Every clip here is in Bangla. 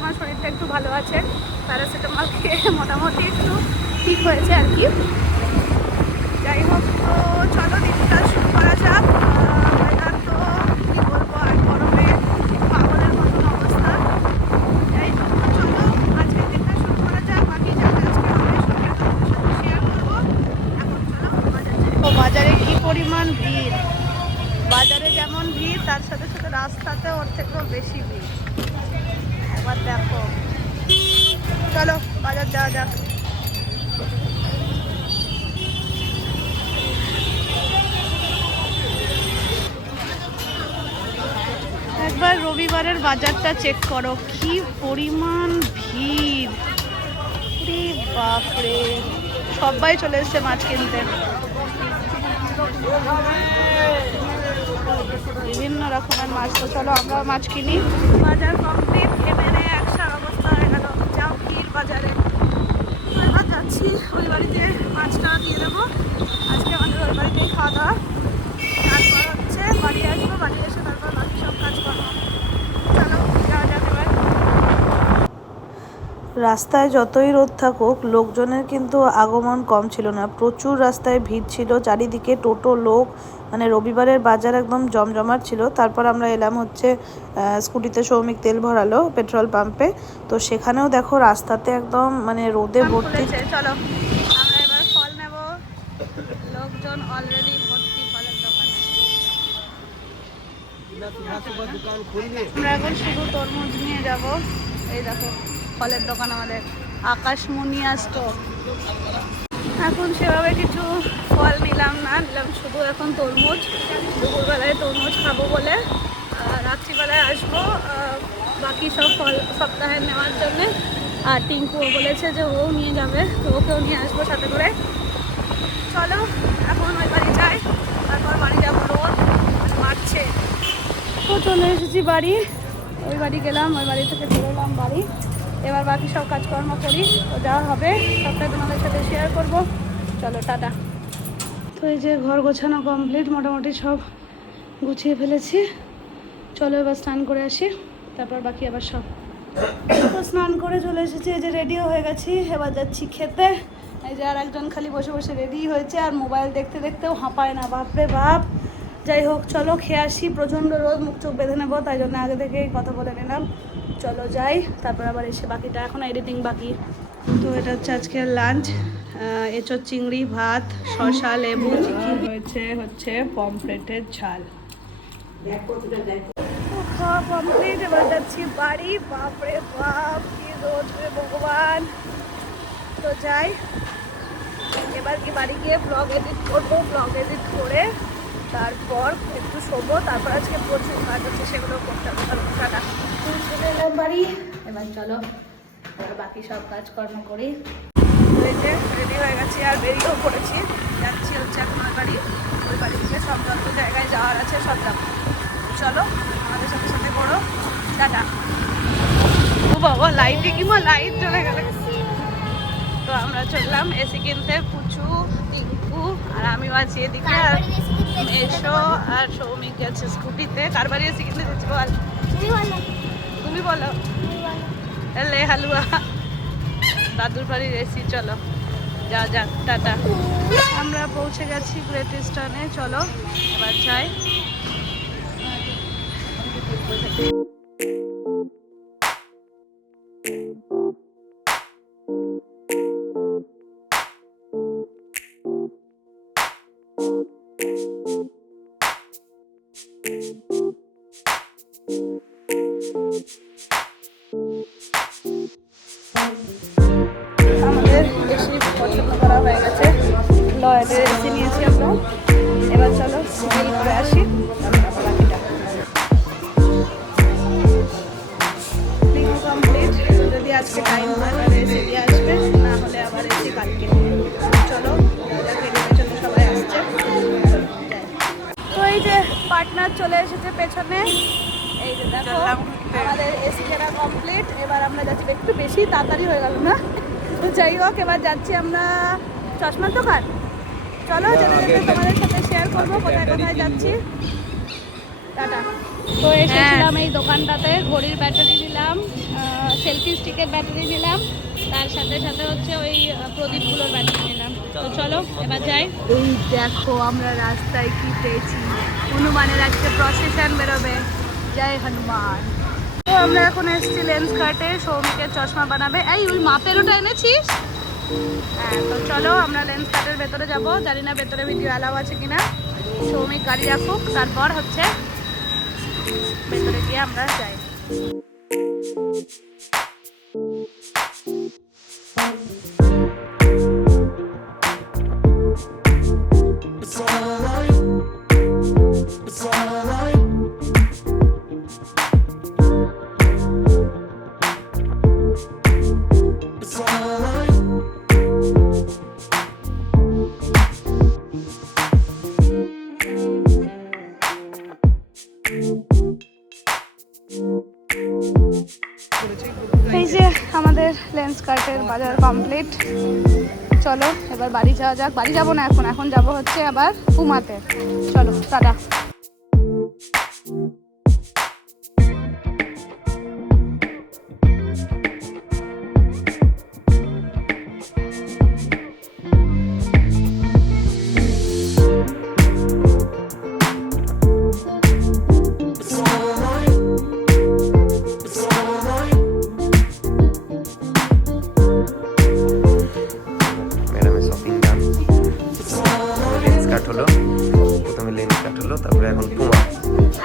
আমার শরীরটা একটু ভালো আছে, প্যারাসিটামল খেয়ে মোটামুটি একটু ঠিক হয়েছে আর কি। যাই হোক, তো চলো দিনটা শুরু করা যাক। ওয়েদার তো কী বলবো, আর গরমে পাগলের মতন অবস্থা। যাই হোক, তো চলো আজকের দিনটা শুরু করা যাক। বাকি যাতে আজকে হবে সবটা তোমাদের সাথে শেয়ার করবো। এখন চলো বাজার যাই। তো বাজারে কী পরিমাণ ভিড়, বাজারে যেমন ভিড় তার সাথে সাথে রাস্তাতে ওর থেকেও বেশি ভিড়। এবার দেখো, চলো বাজার যাওয়া যাক। একবার রবিবারের বাজারটা চেক করো, কি পরিমাণ ভিড়, রে বাপরে। সবাই চলে এসছে মাছ কিনতে, বিভিন্ন রকমের মাছ। তো চলো আমরা মাছ কিনি। বাজার কমপ্লিট, এবারে একসার অবস্থা হয়ে গেল, যাও ভিড় বাজারে। এবার যাচ্ছি ওই বাড়িতে, মাছটা দিয়ে দেবো। আজকে আমাদের ওই বাড়িতেই খাওয়া দাওয়া, তারপর হচ্ছে বাড়ি আসবো, বাড়ি এসে তারপর বাকি সব কাজ করবো। চলো যাওয়া যাক এবার। রাস্তায় যতই রোদ থাকুক লোকজনের কিন্তু আগমন কম ছিল না, প্রচুর রাস্তায় ভিড় ছিল, চারিদিকে টোটো লোক, মানে রবিবারের বাজার একদম জমজমাট ছিল। তারপর আমরা এলাম হচ্ছে স্কুটিতে, সৌমিক তেল ভরালো পেট্রোল পাম্পে। তো সেখানেও দেখো রাস্তাতে একদম মানে রোদে ভর্তি। চলো আমরা এবার ফল নেব, লোকজন অলরেডি ভর্তি ফলের দোকানে। আমরা এখন শুধু তরমুজ নিয়ে যাব। এই দেখো ফলের দোকান আমাদের, আকাশমণিয়া স্টক। এখন সেভাবে কিছু ফল নিলাম না, নিলাম শুধু এখন তরমুজ। দুপুরবেলায় তরমুজ খাবো বলে, রাত্রিবেলায় আসবো বাকি সব ফল সপ্তাহে নেওয়ার জন্যে। আর টিঙ্কুও বলেছে যে ও নিয়ে যাবে, তো ওকেও নিয়ে আসবো সাথে করে। চলো এখন ওই বাড়ি যাই, তারপর বাড়ি যাবো, রোদ মারছে। তো চলে এসেছি বাড়ি, ওই বাড়ি গেলাম, ওই বাড়ি থেকে চলে এলাম বাড়ি। এবার বাকি সব কাজকর্ম করি, তো যা হবে সবটাই তোমাদের সাথে শেয়ার করব। চলো টাটা। তো এই যে ঘর গোছানো কমপ্লিট, মোটামুটি সব গুছিয়ে ফেলেছি। চলো এবার স্নান করে আসি, তারপর বাকি আবার সব। তো স্নান করে চলে এসেছি, এই যে রেডিও হয়ে গেছি, এবার যাচ্ছি খেতে। এই যে আর একজন খালি বসে বসে রেডি হয়েছে, আর মোবাইল দেখতে দেখতেও হাঁপায় না, বাপরে বাপ। যাই হোক চলো খেয়ে আসি, প্রচণ্ড রোদ, মুখ চোখ বেঁধে নেবো, তাই জন্য আগে থেকেই কথা বলে নিলাম। চলো যাই, তারপর আবার এসে বাকিটা, এখন এডিটিং বাকি। তো এটা হচ্ছে আজকের লাঞ্চ, এঁচোড় চিংড়ি, ভাত, শসা, লেবু, হয়েছে হচ্ছে পমফ্রেটের ঝাল। খাওয়া কমপ্লিট, এবার যাচ্ছি বাড়ি। বাপরে বাপ কি রোদ রে ভগবান। তো যাই, এবার কি বাড়ি গিয়ে ব্লগ এডিট করবো, ব্লগ এডিট করে তারপর একটু শোবো, তারপর আজকে প্রচুর কাজ আছে সেগুলো করতে হবে। টাটা। চলে এলাম বাড়ি, এবার চলো এবার বাকি সব কাজকর্ম করি। হয়েছে রেডি হয়ে গেছি আর বেরিয়েও পড়েছি, যাচ্ছি হচ্ছে এখন ওই বাড়ি। ওই বাড়ি থেকে সব যত জায়গায় যাওয়ার আছে সব যাবো। চলো আমাদের সাথে সাথে করো, টাটা। ও বাবা লাইটে কি মা, লাইট চলে গেল। তো আমরা চললাম এসি কিনতে, পুচু, টিঙ্কু আর আমিও আছি এদিকে, আর এসো আর সৌমিক গেছে স্কুটিতে। কার বাড়ি এসি কিনতে যাচ্ছি বল, তুমি বলো। এলে হালুয়া, দাদুর বাড়ির এসি। চলো যা যাক, টাটা। আমরা পৌঁছে গেছি গ্রেট ইস্টার্নে, চলো এবার যাই। আমাদের এসি পছন্দ করা হয়ে গেছে, লয়েডের এসি নিয়েছি আমরা। এবার চলো সিভিল করে আসি, বাকিটা কমপ্লিট। যদি আজকে টাইম হয় তাহলে এসি দিয়ে আসবে, না হলে আবার এসি কালকে। চলো চলো সবাই আসছে। তো এই যে পার্টনার চলে এসেছে পেছনে, এই যে দেখো আমাদের এসি কেনা কমপ্লিট। এবার আমরা যাচ্ছি, একটু বেশি তাড়াতাড়ি হয়ে গেল না? তো যাই হোক এবার যাচ্ছি আমরা চশমার দোকান। চলো যেতে যেতে তোমাদের সাথে শেয়ার করবো কোথায় কোথায় যাচ্ছি। টাটা। তো এসেছিলাম এই দোকানটাতে, ঘড়ির ব্যাটারি নিলাম, সেলফি স্টিকের ব্যাটারি নিলাম, তার সাথে সাথে হচ্ছে ওই প্রদীপগুলোর ব্যাটারি নিলাম। তো চলো এবার যাই। এই দেখো আমরা রাস্তায় কি পেয়েছি, হনুমানের আজকে প্রসেশন বেরোবে, জয় হনুমান। তো আমরা এখন এসেছি লেন্স কার্টে, সৌমিকের চশমা বানাবে। এই ওই মাপের ওটা এনেছিস? হ্যাঁ, তো চলো আমরা লেন্স কার্টের ভেতরে যাব। জানি না ভেতরে ভিডিও অ্যালাউ আছে কিনা। সৌমিক গাড়ি রাখুক, তারপর হচ্ছে ভেতরে গিয়ে আমরা যাই। এই যে আমাদের লেন্স কার্টের বাজার কমপ্লিট। চলো এবার বাড়ি যাওয়া যাক। বাড়ি যাবো না এখন, এখন যাবো হচ্ছে আবার পুমাতে। চলো টাটা। তারপরে এখন পুমা,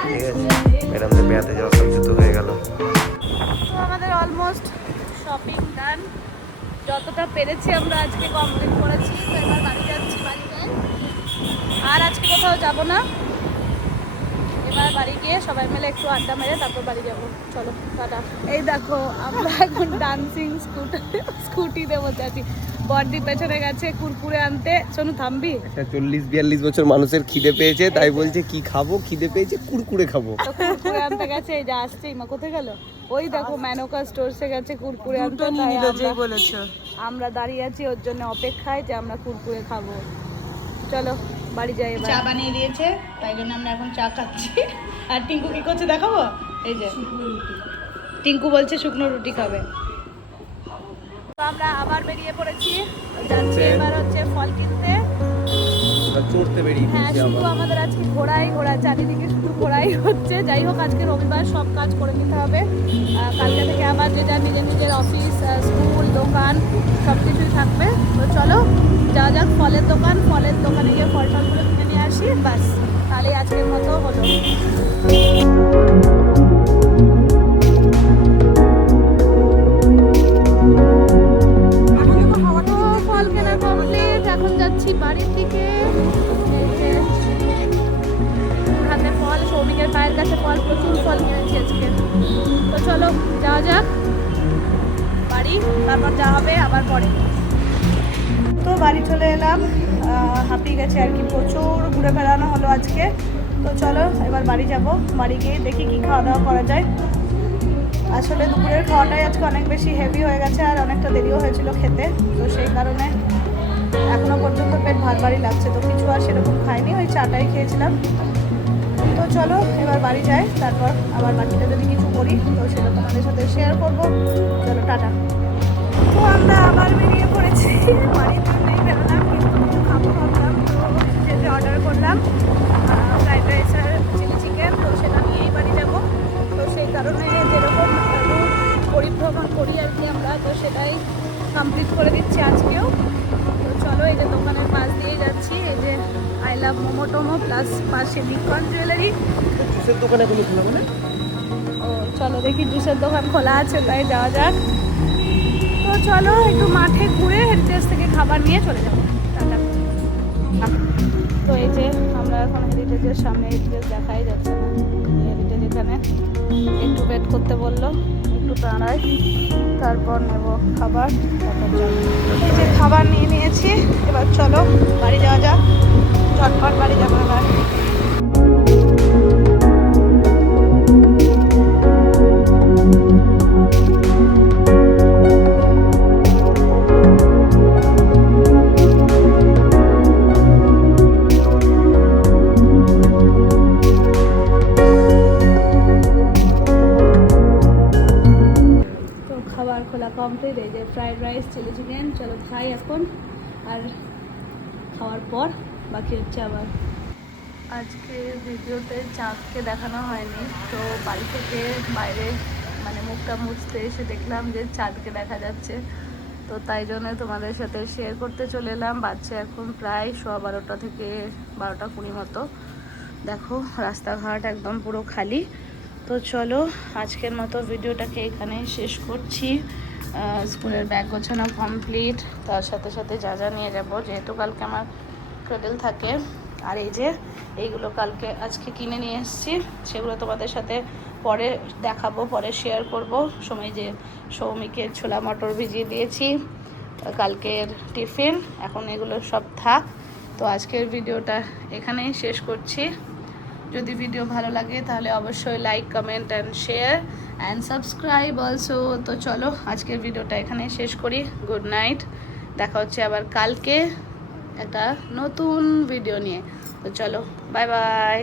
ঠিক আছে, ম্যাডামদের বেড়াতে যাওয়া সব জুতো হয়ে গেল। তো আমাদের অলমোস্ট শপিং ডান, যতটা পেরেছি আমরা আজকে কমপ্লিট করেছি। তো এবার বাড়ি যাচ্ছি, বাড়িতে আর আজকে কোথাও যাব না। এবার বাড়ি গিয়ে সবাই মিলে একটু আড্ডা মেরে তারপর বাড়ি যাব। চলো টাটা। এই দেখো আমরা এখন ডান্সিং স্কুটিতে বসে আছি। বড়দি পেছনে গেছে কুরকুরে আনতে। শোনো থামবি? একটা 40-42 বছর মানুষের খিদে পেয়েছে, তাই বলছে কি খাবো, খিদে পেয়েছে কুরকুরে খাবো। কুরকুরে আনতে গেছে, এই যে আসছে। মা কোথায় গেল? ওই দেখো ম্যানোকা স্টোরসে গেছে কুরকুরে আনতে। আমরা দাঁড়িয়ে আছি ওর জন্য অপেক্ষায় যে আমরা কুরকুরে খাবো। চলো বাড়ি যাই। এবার চা বানিয়ে দিয়েছে, তাই জন্য আমরা এখন চা খাচ্ছি। আর টিঙ্কু কি করছে দেখাবো? এই যে টিঙ্কু বলছে শুকনো রুটি খাবে। তো আমরা আবার বেরিয়ে পড়েছি, যাচ্ছি এবার হচ্ছে ফল কিনতে। চড়তে বেরিয়ে হ্যাঁ, শুধু আমাদের আজকে ঘোরাই ঘোরা, চারিদিকে শুধু ঘোরাই হচ্ছে। যাই হোক আজকে রবিবার, সব কাজ করে নিতে হবে। কালকে থেকে আবার যে যার নিজের নিজের অফিস, স্কুল, দোকান সব কিছুই থাকবে। তো চলো যাওয়া যাক ফলের দোকান। ফলের দোকানে গিয়ে ফল টলগুলো কিনে নিয়ে আসি, বাস তাহলে আজকের মতো হলো। ফল কেনা কমপ্লিট, এখন যাচ্ছি বাড়ির দিকে। হাতে ফল, সৌমিকের পায়ের কাছে ফল, প্রচুর ফল কিনেছি আজকে। তো চলো যাওয়া যাক বাড়ি, তারপর যা হবে আবার পরে। তো বাড়ি চলে এলাম, হাঁপিয়ে গেছে আর কি, প্রচুর ঘুরে বেড়ানো হলো আজকে। তো চলো এবার বাড়ি যাব। বাড়ি গিয়ে দেখি কি খাওয়া দাওয়া করা যায়। আসলে দুপুরের খাওয়াটাই আজকে অনেক বেশি হেভি হয়ে গেছে, আর অনেকটা দেরিও হয়েছিল খেতে। তো সেই কারণে এখনও পর্যন্ত পেট ভারী লাগছে। তো কিছু আর সেরকম খাইনি, ওই চাটাই খেয়েছিলাম। তো চলো এবার বাড়ি যাই, তারপর আবার বাকিটা যদি কিছু করি তো সেটা তোমাদের সাথে শেয়ার করবো। চলো টাটা। তো আমরা আবার বেরিয়ে পড়েছি, বাড়ির জন্যই বেরোলাম, কিন্তু কিছু খাবো ভাবলাম। তো যেতে অর্ডার করলাম ফ্রাইড রাইস আর চিলি চিকেন, তো সেটা নিয়েই বাড়ি যাবো। তো সেই কারণে যেরকম রুট পরিভ্রমণ করি আর কি আমরা, তো সেটাই কমপ্লিট করে দিচ্ছি আজকেও। তো চলো এই যে দোকানের পাশ দিয়েই যাচ্ছি, এই যে আই লাভ মোমো টোমো, প্লাস পাশে নিকন জুয়েলারি। জুসের দোকান এখনো খোলা মানে? ও চলো দেখি জুসের দোকান খোলা আছে, তাই যাওয়া যাক। তো চলো একটু মাঠে ঘুরে হেরিটেজ থেকে খাবার নিয়ে চলে যাবো। টাটা। তো এই যে আমরা এখন হেরিটেজের সামনে, হেরিটেজ দেখাই যাচ্ছে না। হেরিটেজ এখানে একটু ওয়েট করতে বললো, একটু দাঁড়াই, তারপর নেব খাবার, তারপর যাবো। এই যে খাবার নিয়ে নিয়েছি, এবার চলো বাড়ি যাওয়া যাক। ঝটপট বাড়ি যাবো এবার। কমপ্লিট। এই যে ফ্রাইড রাইস, চিলি চিকেন, চলো খাই এখন। আর খাওয়ার পর বাকি হচ্ছে আবার। আজকে ভিডিওতে চাঁদকে দেখানো হয়নি, তো বাড়ি থেকে বাইরে মানে মুখটা মুছতে এসে দেখলাম যে চাঁদকে দেখা যাচ্ছে, তো তাই জন্য তোমাদের সাথে শেয়ার করতে চলে এলাম। বাচ্চা এখন প্রায় 12:15 থেকে 12:20 মতো। দেখো রাস্তাঘাট একদম পুরো খালি। তো চলো আজকের মতো ভিডিওটাকে এখানেই শেষ করছি। স্কুলের ব্যাগ গোছানো কমপ্লিট, তার সাথে সাথে যা যা নিয়ে যাব, যেহেতু কালকে আমার ক্রেডেল থাকে। আর এই যে এইগুলো আজকে কিনে নিয়ে এসেছি, সেগুলো তোমাদের সাথে পরে দেখাবো, পরে শেয়ার করব। যে সৌমিকে ছোলা মটর ভিজিয়ে দিয়েছি, কালকের টিফিন, এখন এগুলো সব থাক। তো আজকের ভিডিওটা এখানেই শেষ করছি। যদি ভিডিও ভালো লাগে তাহলে অবশ্যই like, comment and share and subscribe also. তো চলো আজকের ভিডিওটা এখানেই শেষ করি। গুড নাইট, দেখা হচ্ছে আবার কালকে একটা নতুন ভিডিও নিয়ে। তো চলো, বাই বাই।